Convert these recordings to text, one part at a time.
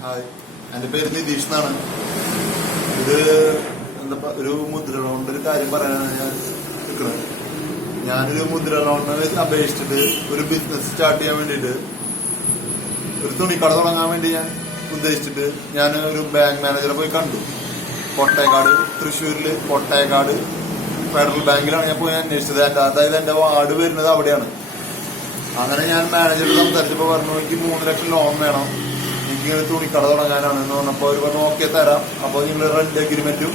Hi, എൻ്റെ പേര് നിതീഷ് എന്നാണ്. ഇത് എന്താ ഒരു മുദ്ര ലോണിന്റെ ഒരു കാര്യം പറയാനാണ് ഞാൻ നിൽക്കുന്നത്. ഞാനൊരു മുദ്ര ലോണിനെ അപേക്ഷിച്ചിട്ട് ഒരു ബിസിനസ് സ്റ്റാർട്ട് ചെയ്യാൻ വേണ്ടിയിട്ട്, ഒരു തുണിക്കട തുടങ്ങാൻ വേണ്ടി ഞാൻ ഉദ്ദേശിച്ചിട്ട് ഞാൻ ഒരു ബാങ്ക് മാനേജറെ പോയി കണ്ടു. കൊട്ടേക്കാട്, തൃശ്ശൂരിൽ കൊട്ടേക്കാട് ഫെഡറൽ ബാങ്കിലാണ് ഞാൻ പോയി അന്വേഷിച്ചത്. അതായത് എൻ്റെ വാർഡ് വരുന്നത് അവിടെയാണ്. അങ്ങനെ ഞാൻ മാനേജറോട് സംസാരിച്ചപ്പോൾ പറഞ്ഞു, എനിക്ക് 3 ലക്ഷം ലോൺ വേണം, എനിക്ക് തുണിക്കട തുടങ്ങാനാണ് എന്ന് പറഞ്ഞപ്പോൾ അവർ പറഞ്ഞു ഓക്കെ തരാം, അപ്പോൾ നിങ്ങൾ റെന്റ് അഗ്രിമെന്റും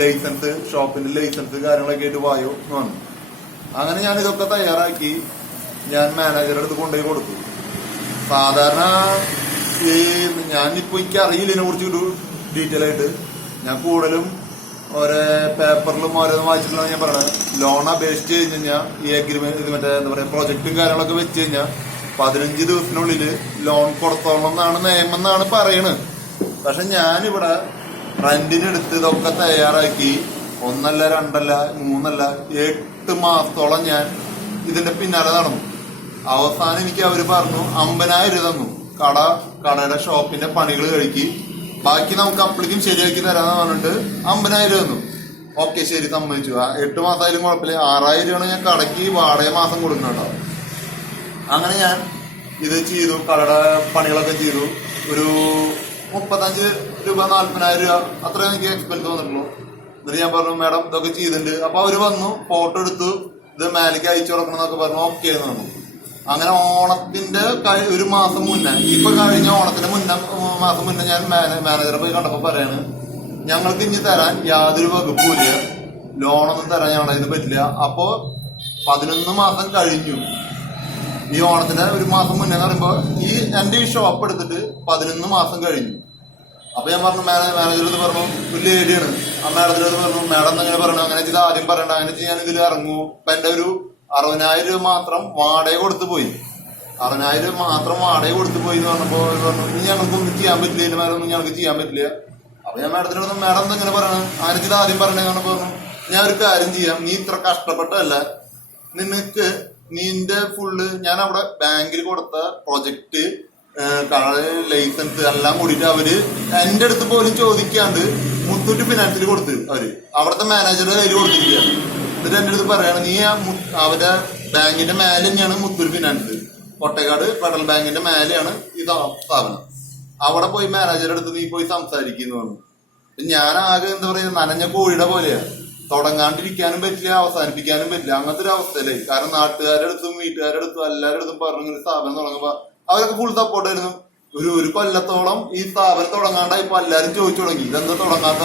ലൈസൻസ്, ഷോപ്പിന്റെ ലൈസൻസ് കാര്യങ്ങളൊക്കെ ആയിട്ട് വായോ എന്ന് പറഞ്ഞു. അങ്ങനെ ഞാൻ ഇതൊക്കെ തയ്യാറാക്കി ഞാൻ മാനേജറുടെ അടുത്ത് കൊണ്ടുപോയി കൊടുത്തു. സാധാരണ ഞാനിപ്പോ എനിക്ക് അറിയില്ല ഇതിനെ കുറിച്ച് ഡീറ്റെയിൽ ആയിട്ട്. ഞാൻ കൂടുതലും ഓരോ പേപ്പറിലും ഓരോന്നും വായിച്ചിട്ടുണ്ടെന്ന് ഞാൻ പറയണത്. ലോൺ അപേക്ഷിച്ച് കഴിഞ്ഞ് കഴിഞ്ഞാൽ ഈ അഗ്രിമെന്റ് മറ്റേ എന്താ പറയാ പ്രൊജക്ടും കാര്യങ്ങളൊക്കെ വെച്ച് കഴിഞ്ഞാൽ 15 ദിവസത്തിനുള്ളിൽ ലോൺ കൊടുത്തോളം എന്നാണ് നിയമം എന്നാണ് പറയണത്. പക്ഷെ ഞാനിവിടെ റെന്റിനെടുത്ത് ഇതൊക്കെ തയ്യാറാക്കി 1 അല്ല 2 അല്ല 3 അല്ല 8 മാസത്തോളം ഞാൻ ഇതിന്റെ പിന്നാലെ നടന്നു. അവസാനം എനിക്ക് അവര് പറഞ്ഞു 50,000 രൂപ തന്നു. കടയുടെ ഷോപ്പിന്റെ പണികൾ കഴിക്കി, ബാക്കി നമുക്ക് അപ്ലിക്കും ശരിയാക്കി തരാന്ന് പറഞ്ഞിട്ട് 50,000 രൂപ തന്നു. ഓക്കെ ശരി, സമ്മതിച്ചു. 8 മാസമായാലും കുഴപ്പമില്ല. 6,000 രൂപയാണ് ഞാൻ കടയ്ക്ക് വാടക മാസം കൊടുക്കുന്നുണ്ടോ. അങ്ങനെ ഞാൻ ഇത് ചെയ്തു, കടയുടെ പണികളൊക്കെ ചെയ്തു. ഒരു 35 രൂപ 40,000 രൂപ അത്രേ എനിക്ക് എക്സ്പെൻസ് വന്നിട്ടുള്ളൂ. എന്നിട്ട് ഞാൻ പറഞ്ഞു മാഡം ഇതൊക്കെ ചെയ്തിട്ടുണ്ട്. അപ്പൊ അവര് വന്നു, ഫോട്ടോ എടുത്തു, ഇത് മേലേക്ക് അയച്ചു കൊടുക്കണം എന്നൊക്കെ പറഞ്ഞു. ഓക്കെ എന്ന് പറഞ്ഞു. അങ്ങനെ ഓണത്തിന്റെ ഒരു മാസം മുന്നേ, ഇപ്പൊ കഴിഞ്ഞ ഓണത്തിന്റെ മാസം മുന്നേ ഞാൻ മാനേജറെ പോയി കണ്ടപ്പോ പറയാണ്, ഞങ്ങൾക്ക് ഇനി തരാൻ യാതൊരു വകുപ്പുമില്ല, ലോണൊന്നും തരാൻ ഞങ്ങളുടെ ഇത് പറ്റില്ല. അപ്പോ 11 മാസം കഴിഞ്ഞു. ഈ ഓണത്തിന്റെ ഒരു മാസം മുന്നേ എന്ന് പറയുമ്പോ എന്റെ ഈ ഷോപ്പ് എടുത്തിട്ട് 11 മാസം കഴിഞ്ഞു. അപ്പൊ ഞാൻ പറഞ്ഞു മാനേജറത് പറഞ്ഞു, ഒരു ലേഡിയാണ്. ആ മാഡത്തിനത് പറഞ്ഞു, മാഡം എങ്ങനെ പറഞ്ഞു, അങ്ങനെ ചെയ്ത് ആദ്യം പറയണ്ട, അങ്ങനെ ചെയ്യാൻ ഇതിൽ ഇറങ്ങൂ. അപ്പൊ എന്റെ ഒരു 60,000 രൂപ മാത്രം വാടക കൊടുത്തു പോയി. 60,000 രൂപ മാത്രം വാടക കൊടുത്തു പോയി എന്ന് പറഞ്ഞപ്പോ പറഞ്ഞു, ഇനി ഞങ്ങൾക്കൊന്നും ചെയ്യാൻ പറ്റില്ല, ഇതിന് മേലൊന്നും ഞങ്ങൾക്ക് ചെയ്യാൻ പറ്റില്ല. അപ്പൊ ഞാൻ മാഡത്തിനോട് മാഡം എന്തെങ്ങനെ പറയണം, അങ്ങനെ ചെയ്ത് ആദ്യം പറഞ്ഞതെന്ന് പറഞ്ഞു, ഞാൻ ഒരു കാര്യം ചെയ്യാം, നീ ഇത്ര കഷ്ടപ്പെട്ടല്ല, നിനക്ക് നിന്റെ ഫുള്ള് ഞാൻ അവിടെ ബാങ്കിൽ കൊടുത്ത പ്രൊജക്ട് ലൈസൻസ് എല്ലാം കൂടിയിട്ട് അവര് എന്റെ അടുത്ത് പോലും ചോദിക്കാണ്ട് മുത്തൂറ്റ് ഫിനാൻസിൽ കൊടുത്തു. അവര് അവിടുത്തെ മാനേജറുടെ കയ്യിൽ കൊടുത്തിരിക്കുക. എന്നിട്ട് എന്റെ അടുത്ത് പറയാണ്, നീ അവരുടെ ബാങ്കിന്റെ മേലെ തന്നെയാണ് മുത്തൂറ്റ് ഫിനാൻസ്, കൊട്ടേക്കാട് ഫെഡറൽ ബാങ്കിന്റെ മേലെയാണ് ഈ സ്ഥാപനം. അവിടെ പോയി മാനേജറുടെ അടുത്ത് നീ പോയി സംസാരിക്കുന്നു പറഞ്ഞു. ഞാൻ ആകെ എന്താ പറയാ നനഞ്ഞ കോഴിയുടെ പോലെയാ. തുടങ്ങാണ്ടിരിക്കാനും പറ്റില്ല, അവസാനിപ്പിക്കാനും പറ്റില്ല, അങ്ങനത്തെ ഒരു അവസ്ഥയിലേ. കാരണം നാട്ടുകാരുടെ അടുത്തും വീട്ടുകാരുടെ അടുത്തും എല്ലാവരുടെ അടുത്തും പറഞ്ഞു സ്ഥാപനം തുടങ്ങുമ്പോ അവരൊക്കെ ഫുൾ സപ്പോർട്ടായിരുന്നു. ഒരു കൊല്ലത്തോളം ഈ സ്ഥാപനം തുടങ്ങാണ്ടായി. ഇപ്പൊ എല്ലാരും ചോദിച്ചു തുടങ്ങി, ഇതെന്താ തുടങ്ങാത്ത.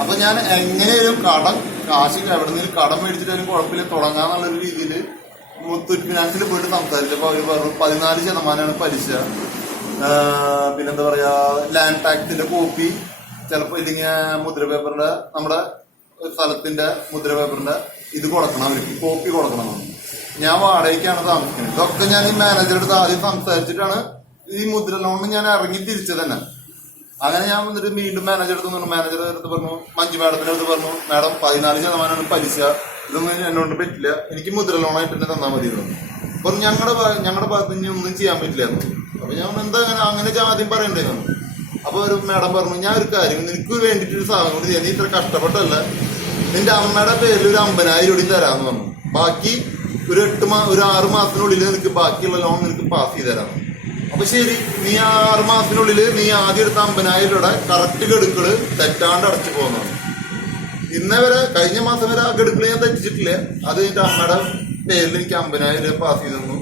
അപ്പൊ ഞാൻ എങ്ങനെയും കാശ് എവിടെ നിന്ന് കടം മേടിച്ചിട്ടാലും കുഴപ്പമില്ല, തുടങ്ങാന്നുള്ളൊരു രീതിയിൽ മുത്തൂറ്റ് ഫിനാൻസിൽ പോയിട്ട് സംസാരിച്ചപ്പോ അവര് പറഞ്ഞു 14% പലിശ, പിന്നെന്താ പറയാ ലാൻഡ് ടാക്സിന്റെ കോപ്പി, ചിലപ്പോ ഇല്ലെങ്കിൽ മുദ്ര പേപ്പറിന്റെ നമ്മുടെ സ്ഥലത്തിന്റെ മുദ്ര പേപ്പറിന്റെ ഇത് കൊടുക്കണം, അവർക്ക് കോപ്പി കൊടുക്കണം. ഞാൻ വാടകയ്ക്കാണ് താമസിക്കുന്നത്. ഇതൊക്കെ ഞാൻ ഈ മാനേജറുടെ അടുത്ത് ആദ്യം സംസാരിച്ചിട്ടാണ് ഈ മുദ്ര ലോണിന് ഞാൻ ഇറങ്ങി തിരിച്ചത് തന്നെ. അങ്ങനെ ഞാൻ വന്നിട്ട് വീണ്ടും മാനേജറുടെ അടുത്ത് പറഞ്ഞു, മഞ്ജു മാഡത്തിന്റെ അടുത്ത് പറഞ്ഞു, മാഡം 14% പലിശ, ഇതൊന്നും എന്നോട് പറ്റില്ല, എനിക്ക് മുദ്ര ലോണായിട്ട് തന്നെ തന്നാൽ മതി എന്ന് പറഞ്ഞു. ഞങ്ങളുടെ ഭാഗത്ത് ഇനി ഒന്നും ചെയ്യാൻ പറ്റില്ല എന്ന്. അപ്പൊ ഞാൻ എന്താ അങ്ങനെ ആദ്യം പറയണ്ടേ. അപ്പൊ ഒരു മാഡം പറഞ്ഞു, ഞാൻ ഒരു കാര്യം നിനക്ക് വേണ്ടിട്ടൊരു സാധനം കൂടി ചെയ്യാൻ, നീ ഇത്ര കഷ്ടപ്പെട്ടല്ല, നിന്റെ അമ്മയുടെ പേരിൽ ഒരു 50,000 രൂപ തരാമെന്ന് പറഞ്ഞു. ബാക്കി ഒരു 6 മാസത്തിനുള്ളിൽ നിനക്ക് ബാക്കിയുള്ള ലോൺ നിനക്ക് പാസ് ചെയ്ത് തരാം. അപ്പൊ ശരി, നീ 6 മാസത്തിനുള്ളിൽ നീ ആദ്യം എടുത്ത 50,000 രൂപയുടെ കറക്റ്റ് ഗഡുക്കള് തെറ്റാണ്ട് അടച്ചു പോകുന്നതാണ്. ഇന്നേ വരെ കഴിഞ്ഞ മാസം വരെ ആ ഗഡുക്കള് ഞാൻ തെറ്റിച്ചിട്ടില്ല. അത് എന്റെ അമ്മയുടെ പേരിൽ എനിക്ക് 50,000 രൂപ പാസ് ചെയ്ത് തന്നു.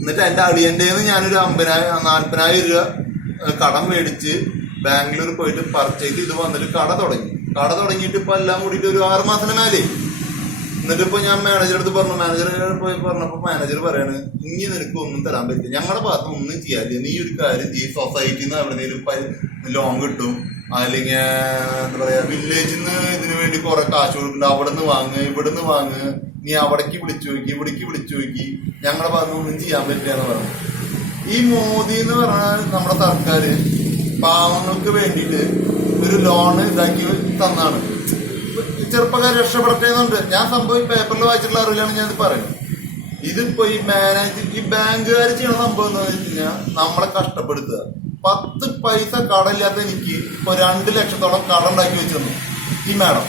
എന്നിട്ട് എന്റെ അളിയന്റെ ഞാനൊരു 40,000 രൂപ കടം മേടിച്ച് ബാംഗ്ലൂർ പോയിട്ട് പർച്ചേസ് ചെയ്ത് വന്നിട്ട് കട തുടങ്ങിയിട്ട് ഇപ്പൊ എല്ലാം കൂടിയിട്ട് ഒരു 6 മാസത്തിന് മേലെ. എന്നിട്ട് ഇപ്പൊ ഞാൻ മാനേജറുടെ അടുത്ത് പറഞ്ഞു, പോയി പറഞ്ഞപ്പോ മാനേജർ പറയാണ്, ഇനി നിനക്ക് ഒന്നും തരാൻ പറ്റില്ല, ഞങ്ങളുടെ ഭാഗത്ത് ഒന്നും ചെയ്യാനില്ല, നീ ഒരു കാര്യം ചെയ്യും, സൊസൈറ്റിന്ന് എവിടെയെങ്കിലും ലോൺ കിട്ടും, അല്ലെങ്കിൽ എന്താ പറയാ വില്ലേജിൽ നിന്ന് ഇതിനു വേണ്ടി കുറെ കാശ് കൊടുക്കുന്നുണ്ട്, അവിടെ നിന്ന് ഇവിടുന്ന് വാങ്ങ്, നീ അവിടേക്ക് വിളിച്ചു നോക്കി, ഞങ്ങളുടെ ഭാഗത്ത് ഒന്നും ചെയ്യാൻ പറ്റില്ല എന്ന് പറഞ്ഞു. ഈ മോദി എന്ന് പറഞ്ഞാൽ നമ്മുടെ സർക്കാർ പാവങ്ങൾക്ക് വേണ്ടിയിട്ട് ഒരു ലോൺ ഇതാക്കി തന്നാണ്. ചെറുപ്പക്കാർ രക്ഷപ്പെടുത്തേന്നുണ്ട്. ഞാൻ സംഭവം പേപ്പറിൽ വായിച്ചിട്ടുള്ള അറിവിലാണ് ഞാനിത് പറയുന്നത്. ഇതിപ്പോ ഈ ബാങ്കുകാർ ചെയ്യണ സംഭവം എന്ന് വെച്ച് കഴിഞ്ഞാൽ നമ്മളെ കഷ്ടപ്പെടുത്തുക. 10 പൈസ കടമില്ലാത്ത എനിക്ക് ഇപ്പൊ 2 ലക്ഷത്തോളം കട ഉണ്ടാക്കി വെച്ചിരുന്നു ഈ മാഡം,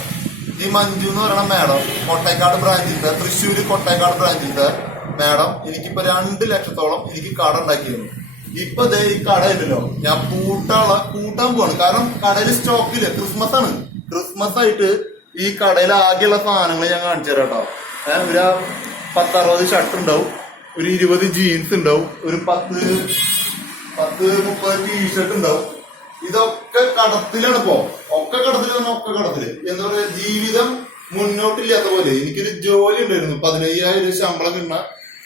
ഈ മഞ്ജു എന്ന് പറയുന്ന മാഡം, കൊട്ടേക്കാട് ബ്രാഞ്ചിന്റെ, തൃശ്ശൂര് കൊട്ടേക്കാട് ബ്രാഞ്ചിന്റെ മാഡം എനിക്കിപ്പോ 2 ലക്ഷത്തോളം എനിക്ക് കട ഉണ്ടാക്കിയിരുന്നു. ഇപ്പൊ ദേ ഈ കടയില്ലല്ലോ, ഞാൻ കൂട്ടാൻ പോവാണ്. കാരണം കടയിൽ സ്റ്റോക്കില്ല, ക്രിസ്മസ് ആണ്. ക്രിസ്മസ് ആയിട്ട് ഈ കടയിൽ ആകെയുള്ള സാധനങ്ങൾ ഞാൻ കാണിച്ചു തരാം കേട്ടോ. ഒരു 10-60 ഷർട്ട് ഉണ്ടാവും, ഒരു 20 ജീൻസ് ഉണ്ടാവും, ഒരു 10-30 ടീഷർട്ട് ഉണ്ടാവും. ഇതൊക്കെ കടത്തിലാണ് ഇപ്പോ, ഒക്കെ കടത്തില് എന്താ പറയാ, ജീവിതം മുന്നോട്ടില്ലാത്ത പോലെ. എനിക്കൊരു ജോലി ഉണ്ടായിരുന്നു, 15,000 ശമ്പളം കിട്ടുന്ന.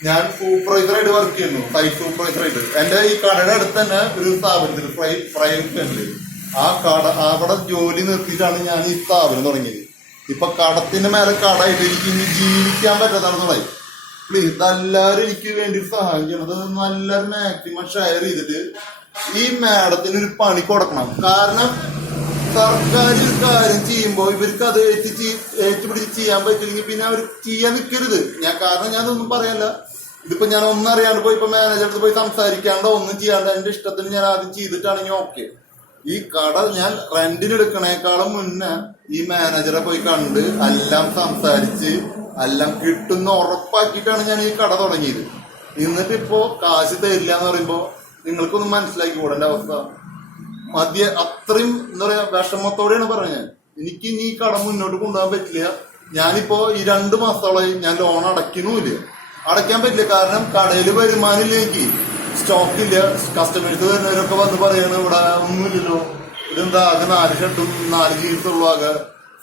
ഞാൻ സൂപ്പർവൈസറായിട്ട് വർക്ക് ചെയ്യുന്നു, സൈറ്റ് സൂപ്പർവൈസറായിട്ട്. എന്റെ ഈ കടയുടെ അടുത്ത് തന്നെ ഒരു സ്ഥാപനത്തിൽ പ്രൈവറ്റ് ഫാമിലി, ആ കട അവിടെ ജോലി നിർത്തിയിട്ടാണ് ഞാൻ ഈ സ്ഥാപനം തുടങ്ങിയത്. ഇപ്പൊ കടത്തിന്റെ മേലെ കടയിട്ട് എനിക്ക് ഇനി ജീവിക്കാൻ പറ്റാത്തതാണ് തുടങ്ങി. പ്ലീസ് എല്ലാവരും എനിക്ക് വേണ്ടി സഹായം ചെയ്യണത്, നല്ലൊരു മാക്സിമം ഷെയർ ചെയ്തിട്ട് ഈ മാഡത്തിന് ഒരു പണി കൊടുക്കണം. കാരണം സർക്കാർ ഒരു കാര്യം ചെയ്യുമ്പോൾ ഇവർക്ക് അത് ഏറ്റുപിടിച്ച് ചെയ്യാൻ പറ്റില്ലെങ്കിൽ പിന്നെ അവർ ചെയ്യാൻ നിൽക്കരുത്. കാരണം ഞാനൊന്നും പറയാനില്ല. ഇതിപ്പോ ഞാൻ ഒന്നും അറിയാണ്ട് പോയി ഇപ്പൊ മാനേജർക്ക് പോയി സംസാരിക്കാണ്ടോ ഒന്നും ചെയ്യാണ്ട് എന്റെ ഇഷ്ടത്തിന് ഞാൻ ആദ്യം ചെയ്തിട്ടാണെങ്കിൽ ഓക്കെ. ഈ കട ഞാൻ റെന്റിന് എടുക്കണേക്കാളും മുന്നേ ഈ മാനേജറെ പോയി കണ്ട് എല്ലാം സംസാരിച്ച് എല്ലാം കിട്ടുന്ന ഉറപ്പാക്കിയിട്ടാണ് ഞാൻ ഈ കട തുടങ്ങിയത്. എന്നിട്ട് ഇപ്പോ കാശ് തരില്ല എന്ന് പറയുമ്പോ നിങ്ങൾക്കൊന്നും മനസ്സിലാക്കി കൂടെ എന്റെ അവസ്ഥ. അത്രയും എന്താ പറയാ വിഷമത്തോടെയാണ് പറഞ്ഞത്. എനിക്ക് ഇനി ഈ കട മുന്നോട്ട് കൊണ്ടുപോകാൻ പറ്റില്ല. ഞാനിപ്പോ ഈ 2 മാസത്തോളമായി ഞാൻ ലോൺ അടയ്ക്കാൻ പറ്റില്ല. കാരണം കടയിൽ വരുമാനമില്ല, എനിക്ക് സ്റ്റോക്ക് ഇല്ല. കസ്റ്റമേഴ്സ് വരുന്നവരൊക്കെ വന്ന് പറയണ ഇവിടെ ഒന്നുമില്ലല്ലോ, ഇതെന്താ ആകെ 4 ഷർട്ടും 4 ജീൻസും ഉള്ളു, ആകെ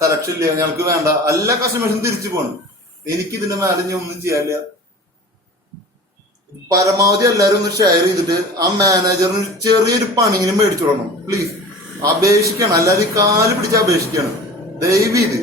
സെലക്ഷൻ ഇല്ല, ഞങ്ങൾക്ക് വേണ്ട. എല്ലാ കസ്റ്റമേഴ്സും തിരിച്ചു പോകണം. എനിക്ക് ഇതിന്റെ മേലെ ഞാൻ ഒന്നും ചെയ്യാനില്ല. പരമാവധി എല്ലാവരും ഒന്ന് ഷെയർ ചെയ്തിട്ട് ആ മാനേജറിന് ചെറിയൊരു പണിയെങ്കിലും മേടിച്ചു വിടണം. പ്ലീസ് അപേക്ഷിക്കണം, എല്ലാവരും കാല് പിടിച്ച് അപേക്ഷിക്കണം ദയവ് ചെയ്ത്.